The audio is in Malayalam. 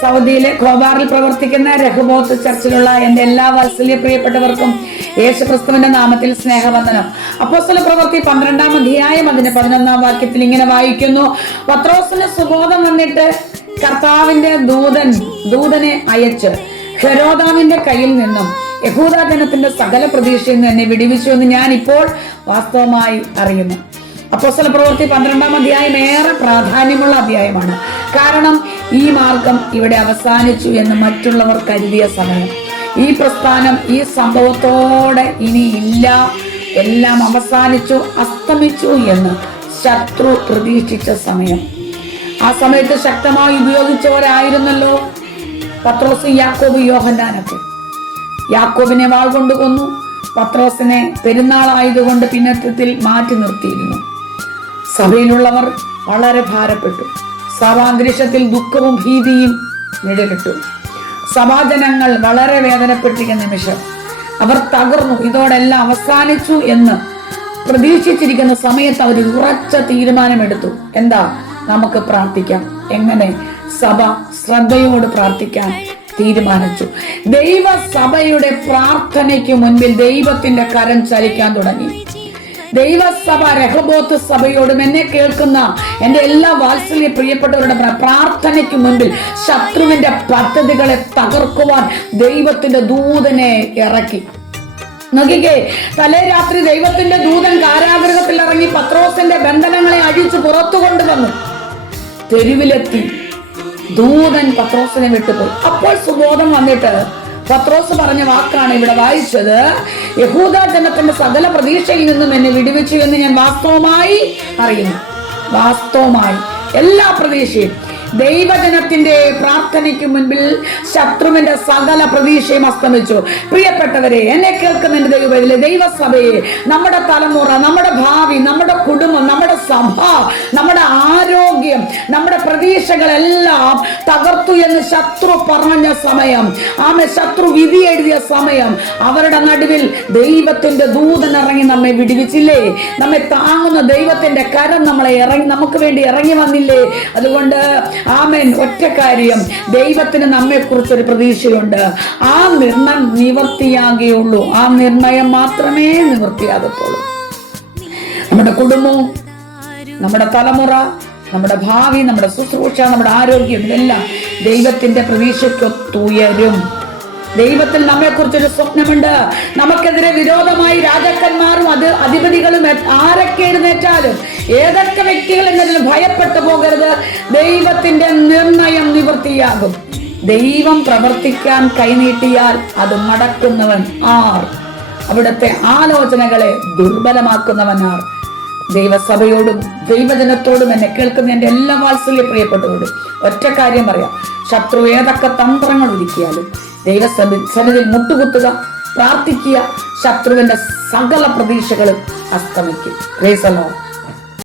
സൗദിയിലെ ഖോബാറിൽ പ്രവർത്തിക്കുന്ന രഘുബോത്ത് ചർച്ചിലുള്ള എന്റെ എല്ലാ വാത്സല്യ പ്രിയപ്പെട്ടവർക്കും യേശു ക്രിസ്തുവിന്റെ നാമത്തിൽ സ്നേഹവന്ദനം. അപ്പോസ്തല പ്രവൃത്തി പന്ത്രണ്ടാം അധ്യായം അതിന്റെ പതിനൊന്നാം വാക്യത്തിൽ ഇങ്ങനെ വായിക്കുന്നു. പത്രോസിന് സുബോധം വന്നിട്ട് കർത്താവിന്റെ ദൂതൻ ദൂതനെ അയച്ച് ഹെരോദാവിന്റെ കയ്യിൽ നിന്നും യഹൂദ ജനത്തിന്റെ സകല പ്രതീക്ഷയിൽ നിന്ന് എന്നെ വിടിവിച്ചു എന്ന് ഞാൻ ഇപ്പോൾ വാസ്തവമായി അറിയുന്നു. അപ്പോസ്തല പ്രവൃത്തി പന്ത്രണ്ടാം അധ്യായം ഏറെ പ്രാധാന്യമുള്ള അധ്യായമാണ്. കാരണം ഈ മാർഗം ഇവിടെ അവസാനിച്ചു എന്ന് മറ്റുള്ളവർ കരുതിയ സമയം. ഈ പ്രസ്ഥാനം ഈ സംഭവത്തോടെ ഇനി ഇല്ല. എല്ലാം അവസാനിച്ചു അസ്തമിച്ചു എന്ന് ശത്രു പ്രതീക്ഷിച്ച സമയം. ആ സമയത്ത് ശക്തമായി ഉപയോഗിച്ചവരായിരുന്നല്ലോ പത്രോസ് യാക്കോബ് യോഹന്നാനൊക്കെ. യാക്കോബിനെ വാൾ കൊണ്ട് കൊന്നു. പത്രോസിനെ പെരുന്നാളായതുകൊണ്ട് പിന്നത്തിൽ മാറ്റി നിർത്തിയിരുന്നു. സഭയിലുള്ളവർ വളരെ ഭാരപ്പെട്ടു. സഭാന്തരീക്ഷത്തിൽ ദുഃഖവും ഭീതിയും നിഴലിട്ടു. സഭാജനങ്ങൾ വളരെ വേദനപ്പെട്ടിരിക്കുന്ന നിമിഷം അവർ തകർന്നു. ഇതോടെല്ലാം അവസാനിച്ചു എന്ന് പ്രതീക്ഷിച്ചിരിക്കുന്ന സമയത്ത് അവർ ഉറച്ച തീരുമാനമെടുത്തു. എന്താ? നമുക്ക് പ്രാർത്ഥിക്കാം. എങ്ങനെ? സഭ ശ്രദ്ധയോട് പ്രാർത്ഥിക്കാൻ തീരുമാനിച്ചു. ദൈവസഭയുടെ പ്രാർത്ഥനയ്ക്ക് മുൻപിൽ ദൈവത്തിന്റെ കരം ചലിക്കാൻ തുടങ്ങി. ദൈവസഭ രഹബോത്ത് സഭയോടും എന്നെ കേൾക്കുന്ന എന്റെ എല്ലാ വാത്സല്യ പ്രിയപ്പെട്ടവരുടെ പ്രാർത്ഥനയ്ക്ക് മുൻപിൽ ശത്രുവിന്റെ പദ്ധതികളെ തകർക്കുവാൻ ദൈവത്തിന്റെ ദൂതനെ ഇറക്കി. നോക്കിക്കേ തലേ രാത്രി ദൈവത്തിന്റെ ദൂതൻ കാരാഗ്രഹത്തിൽ ഇറങ്ങി പത്രോസിന്റെ ബന്ധനങ്ങളെ അഴിച്ചു പുറത്തു കൊണ്ടുവന്നു. തെരുവിലെത്തി. ദൂതൻ പത്രോസിനെ വിട്ടുപോയി. അപ്പോൾ സുബോധം വന്നിട്ട് പത്രോസ് പറഞ്ഞ വാക്കാണ് ഇവിടെ വായിച്ചത്. യഹൂദ ജനത്തിന്റെ സകല പ്രതീക്ഷയിൽ നിന്നും എന്നെ വിടുവിച്ചു എന്ന് ഞാൻ വാസ്തവമായി അറിയുന്നു. വാസ്തവമായി. എല്ലാ പ്രതീക്ഷയും. ദൈവജനത്തിന്റെ പ്രാർത്ഥനയ്ക്ക് മുൻപിൽ ശത്രുവിന്റെ സകല പ്രതീക്ഷയും അസ്തമിച്ചു. പ്രിയപ്പെട്ടവരെ എന്നെ കേൾക്കുന്ന എന്റെ ദൈവത്തിലെ ദൈവസഭയെ. നമ്മുടെ തലമുറ നമ്മുടെ ഭാവി നമ്മുടെ കുടുംബം നമ്മുടെ സഭ നമ്മുടെ ആരോഗ്യം നമ്മുടെ പ്രതീക്ഷകളെല്ലാം തകർത്തു എന്ന് ശത്രു പറഞ്ഞ സമയം ആമെ ശത്രു വിധി എഴുതിയ സമയം അവരുടെ നടുവിൽ ദൈവത്തിന്റെ ദൂതൻ ഇറങ്ങി നമ്മെ വിടുവിച്ചില്ലേ? നമ്മെ താങ്ങുന്ന ദൈവത്തിന്റെ കരം നമ്മളെ ഇറങ്ങി നമുക്ക് വേണ്ടി ഇറങ്ങി വന്നില്ലേ? അതുകൊണ്ട് ആമേൻ ഒറ്റ കാര്യം ദൈവത്തിന് നമ്മെ കുറിച്ചൊരു പ്രതീക്ഷയുണ്ട്. ആ നിർണയം നിവർത്തിയാകുകയുള്ളൂ ആ നിർണയം മാത്രമേ നിവർത്തിയാകത്തുള്ളൂ. നമ്മുടെ കുടുംബവും നമ്മുടെ തലമുറ നമ്മുടെ ഭാവി നമ്മുടെ ശുശ്രൂഷ നമ്മുടെ ആരോഗ്യം ഇതെല്ലാം ദൈവത്തിന്റെ പ്രതീക്ഷയ്ക്കൊത്തുയരും. ദൈവത്തിൽ നമ്മെ കുറിച്ചൊരു സ്വപ്നമുണ്ട്. നമുക്കെതിരെ വിരോധമായി രാജാക്കന്മാരും അത് അധിപതികളും ആരൊക്കെ എഴുന്നേറ്റാലും ഏതൊക്കെ വ്യക്തികൾ എന്നതിൽ ഭയപ്പെട്ടു പോകരുത്. ദൈവത്തിന്റെ നിർണയം നിവൃത്തിയാകും. ദൈവം പ്രവർത്തിക്കാൻ കൈനീട്ടിയാൽ അത് മടക്കുന്നവൻ ആർ? അവിടുത്തെ ആലോചനകളെ ദുർബലമാക്കുന്നവൻ ആർ? ദൈവസഭയോടും ദൈവജനത്തോടും എന്നെ കേൾക്കുന്ന എന്റെ എല്ലാ വാത്സല്യ പ്രിയപ്പെട്ടവരോടും ഒറ്റ കാര്യം പറയാം ശത്രു ഏതൊക്കെ തന്ത്രങ്ങൾ ഒരുക്കിയാലും ദൈവസഭ സന്നിധിയിൽ മുട്ടുകുത്തുക പ്രാർത്ഥിക്കുക ശത്രുവിന്റെ സകല പ്രതീക്ഷകളും അസ്തമിക്കും.